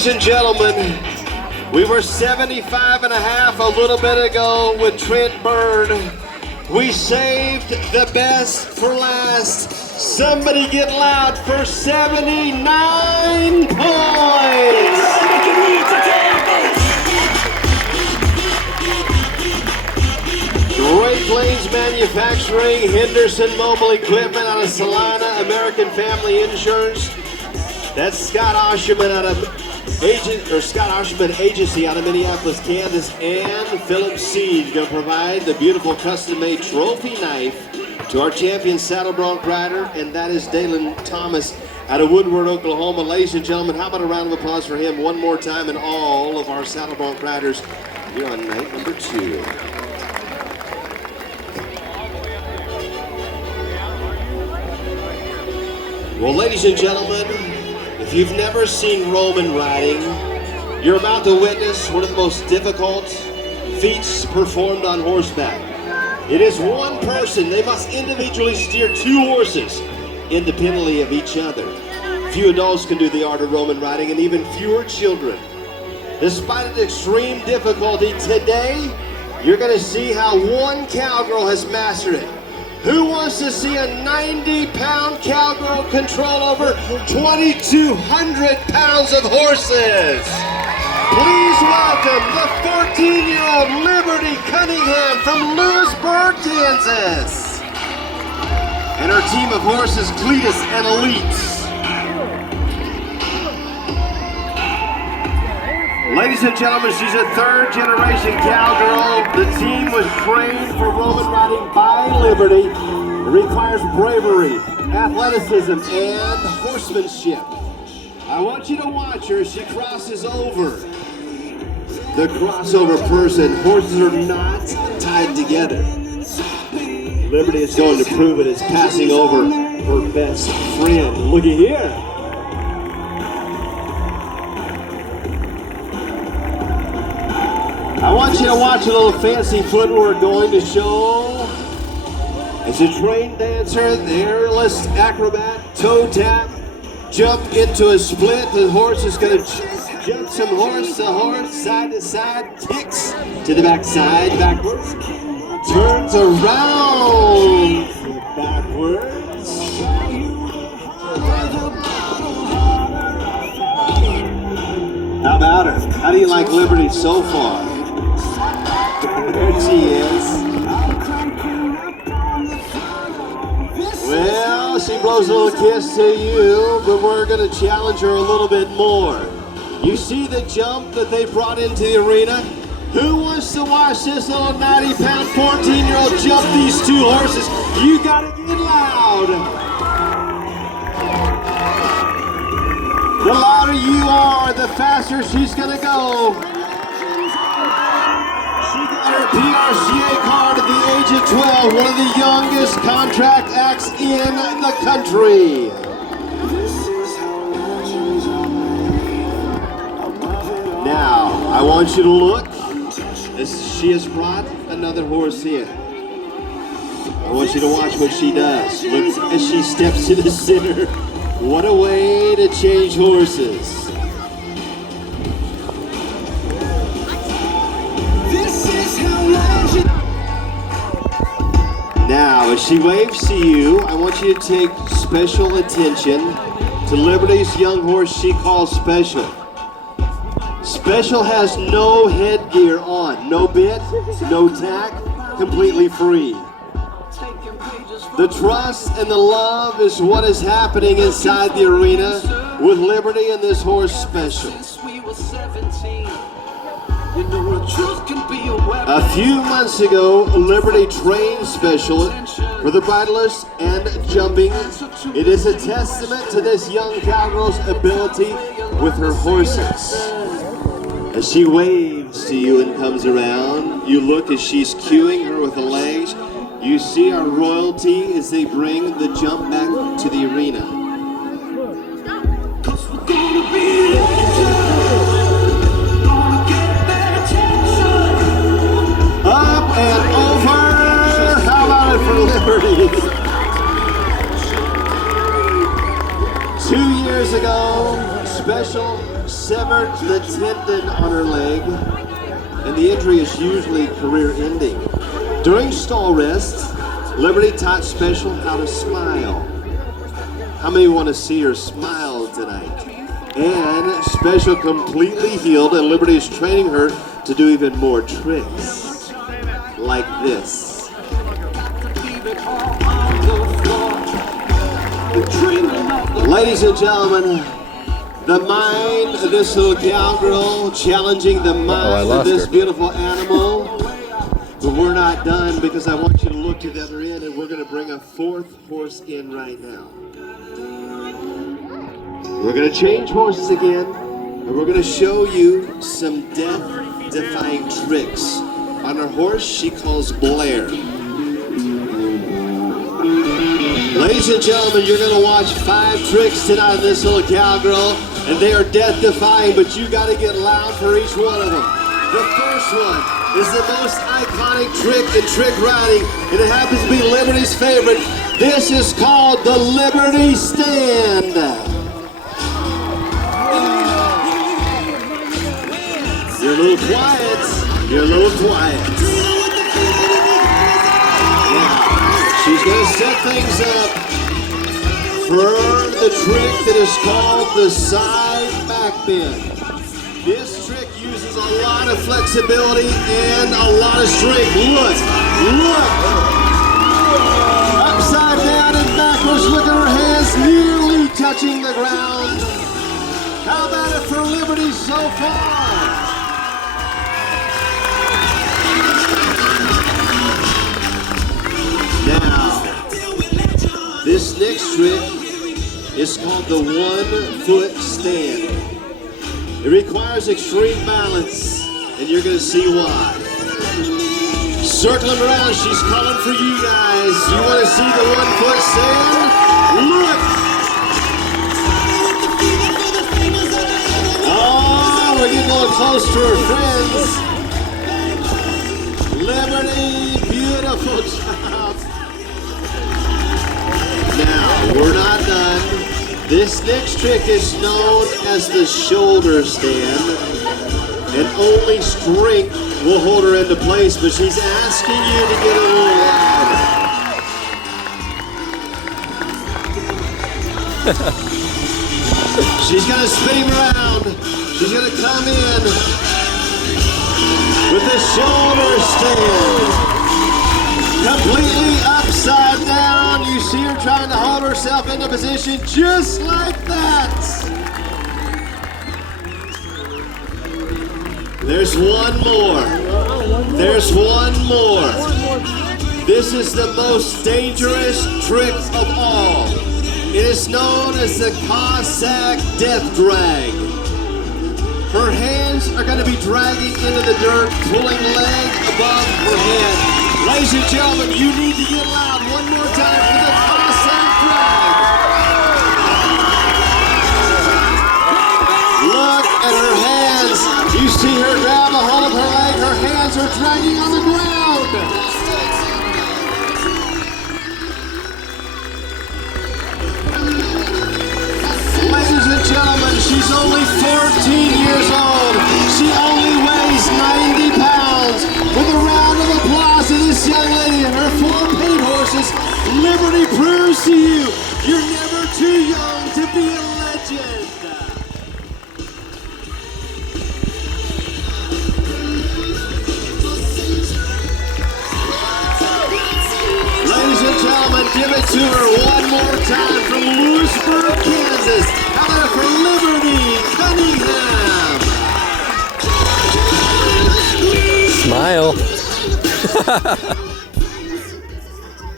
Ladies and gentlemen, we were 75 and a half a little bit ago with Trent Bird. We saved the best for last. Somebody get loud for 79 points. Great Plains Manufacturing, Henderson Mobile Equipment out of Salina, American Family Insurance. That's Scott Osherman out of Scott Osherman Agency out of Minneapolis, Kansas, and Philip Seed going to provide the beautiful custom-made trophy knife to our champion saddle bronc rider, and that is Dalen Thomas out of Woodward, Oklahoma. Ladies and gentlemen, how about a round of applause for him one more time and all of our saddle bronc riders here on night number 2. Well, ladies and gentlemen, if you've never seen Roman riding, you're about to witness one of the most difficult feats performed on horseback. It is one person. They must individually steer 2 horses independently of each other. Few adults can do the art of Roman riding, and even fewer children. Despite its extreme difficulty, today you're going to see how one cowgirl has mastered it. Who wants to see a 90-pound cowgirl control over 2,200 pounds of horses? Please welcome the 14-year-old Liberty Cunningham from Lewisburg, Kansas. And her team of horses, Cletus and Elites. Ladies and gentlemen, she's a 3rd-generation cowgirl. The team was trained for Roman riding by Liberty. It requires bravery, athleticism, and horsemanship. I want you to watch her as she crosses over. The crossover person. Horses are not tied together. Liberty is going to prove it. It's passing over her best friend. Looky here. I want you to watch a little fancy footwork going to show. As a trained dancer, the airless acrobat, toe tap, jump into a split. The horse is going to jump some horse to horse, side to side, kicks to the backside, backwards, turns around, backwards. How about her? How do you like Liberty so far? There she is. Well, she blows a little kiss to you, but we're going to challenge her a little bit more. You see the jump that they brought into the arena? Who wants to watch this little 90-pound 14-year-old jump these 2 horses? You got to get loud. The louder you are, the faster she's going to go. Her PRCA card at the age of 12, one of the youngest contract acts in the country. Now, I want you to look as she has brought another horse in. I want you to watch what she does. Look as she steps to the center. What a way to change horses. Now, as she waves to you, I want you to take special attention to Liberty's young horse she calls Special. Special has no headgear on, no bit, no tack, completely free. The trust and the love is what is happening inside the arena with Liberty and this horse Special. A few months ago, Liberty trained Special for the bridleless and jumping. It is a testament to this young cowgirl's ability with her horses. As she waves to you and comes around, you look as she's cueing her with the legs. You see our royalty as they bring the jump back to the arena. Up and over. How about it for Liberty? 2 years ago, Special severed the tendon on her leg, and the injury is usually career-ending. During stall rest, Liberty taught Special how to smile. How many want to see her smile tonight? And Special completely healed, and Liberty is training her to do even more tricks, like this. Ladies and gentlemen, the mind of this little cowgirl challenging the mind of this beautiful animal. But we're not done, because I want you to look to the other end, and we're going to bring a fourth horse in right now. We're going to change horses again, and we're going to show you some death-defying tricks on her horse she calls Blair. Ladies and gentlemen, you're going to watch 5 tricks tonight of this little cowgirl, and they are death-defying, but you got to get loud for each one of them. The first one is the most iconic trick in trick riding, and it happens to be Liberty's favorite. This is called the Liberty Stand. You're a little quiet. You're a little quiet. Yeah. She's going to set things up for the trick that is called the side back bend. This trick uses a lot of flexibility and a lot of strength. Look, look. Upside down and backwards. Look at her hands nearly touching the ground. How about it for Liberty so far? Now, this next trick is called the 1-foot stand. It requires extreme balance, and you're going to see why. Circling around, she's calling for you guys. You want to see the 1-foot stand? Look! Oh, we're getting a little close to her friends. Liberty, beautiful job. Now, we're not done. This next trick is known as the shoulder stand, and only strength will hold her into place, but she's asking you to get a little loud. She's going to spin him around. She's going to come in with the shoulder stand. Completely upside down. You see her trying to hold herself into position just like that. There's one more. There's one more. This is the most dangerous trick of all. It is known as the Cossack death drag. Her hands are going to be dragging into the dirt, pulling leg above her head. Ladies and gentlemen, you need to get loud one more time for the Cossack drag. Look at her hands. You see her grab a hold of her leg. Her hands are dragging on the ground. Ladies and gentlemen, she's only 14 years old. She only weighs 90 pounds. With a round of applause to this young lady and her 4 paid horses, Liberty proves to you, you're never too young to be a legend. Ladies and gentlemen, give it to her one more time from Longford, Kansas. How about it for Liberty Cunningham? Smile.